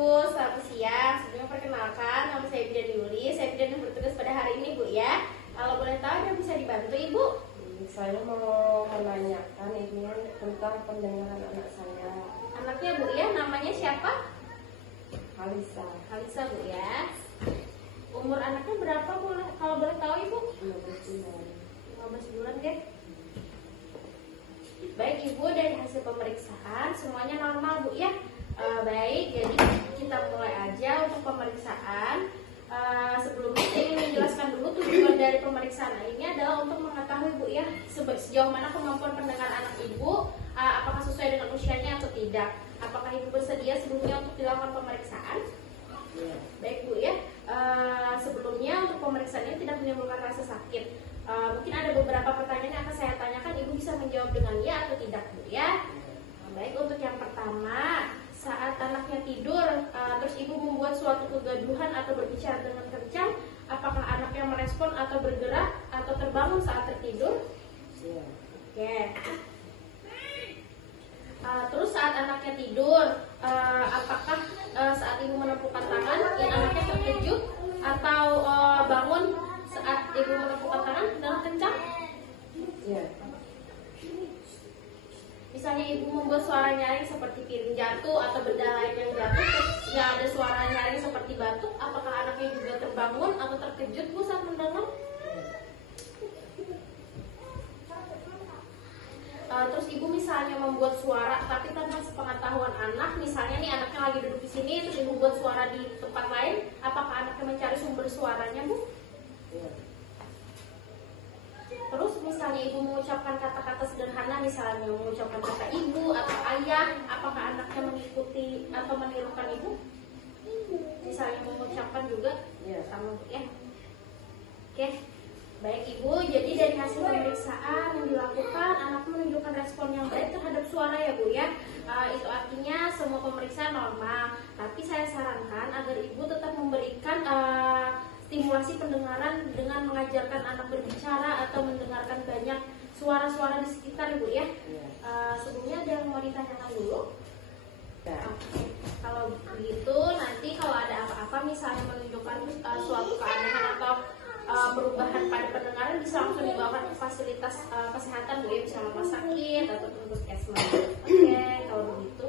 Ibu, selamat siang. Sebelumnya perkenalkan, nama saya Bidan Yuli. Saya bidan yang bertugas pada hari ini, Bu ya. Kalau boleh tahu, ada bisa dibantu Ibu? Saya mau menanyakan ini tentang pendengaran anak saya, Anaknya Bu ya, namanya siapa? Halisa, Halisa Bu ya. Umur anaknya berapa kalau boleh tahu Ibu? 15 bulan. 15 bulan deh. Baik Ibu, dari hasil pemeriksaan semuanya normal Bu ya. Baik, jadi kita mulai aja untuk pemeriksaan. Sebelumnya saya ingin menjelaskan dulu tujuan dari pemeriksaan ini adalah untuk mengetahui Bu ya sejauh mana kemampuan pendengar anak Ibu, apakah sesuai dengan usianya atau tidak. Apakah Ibu bersedia sebelumnya untuk dilakukan pemeriksaan? Ya. Baik Bu ya, sebelumnya untuk pemeriksaan ini tidak menimbulkan rasa sakit. Mungkin ada beberapa pertanyaan yang akan saya tanyakan, Ibu bisa menjawab dengan ya atau tidak Bu ya. Baik, untuk yang pertama, saat anaknya tidur, terus Ibu membuat suatu kegaduhan atau berbicara dengan kencang, apakah anaknya merespon atau bergerak atau terbangun saat tertidur? Ya. Oke. Terus saat anaknya tidur, apakah saat Ibu menepukkan tangan, anaknya terkejut atau bangun saat Ibu menepukkan tangan dengan kencang? Ya. Misalnya Ibu membuat suara nyaring seperti piring jatuh atau benda lain yang jatuh, terus nggak ada suara nyaring seperti batuk, apakah anaknya juga terbangun atau terkejut Bu saat mendengar? Terus Ibu misalnya membuat suara tapi tanpa sepengetahuan anak, misalnya nih anaknya lagi duduk di sini, terus Ibu buat suara di tempat lain, apakah anaknya mencari sumber suaranya Bu? Ya. Terus misalnya Ibu mengucapkan kata-kata sederhana, misalnya mengucapkan kata ibu atau ayah, apakah anaknya mengikuti atau menirukan Ibu? Misalnya mengucapkan juga, Ya. sama Bu ya. Oke, baik Ibu, jadi dari hasil pemeriksaan yang dilakukan, anak menunjukkan respon yang baik terhadap suara ya Bu ya. Itu artinya semua pemeriksaan normal, tapi saya sarankan agar Ibu tetap memberikan stimulasi pendengaran dengan mengajarkan anak berbicara atau mendengarkan banyak suara-suara di sekitar Ibu ya. Ya. Sebelumnya ada yang mau ditanyakan dulu? Ya. Oke. Kalau begitu nanti kalau ada apa-apa misalnya menunjukkan suatu keanehan atau perubahan pada pendengaran, bisa langsung dibawa ke fasilitas kesehatan Bu ya, bisa rumah sakit atau puskesmas. Oke, kalau begitu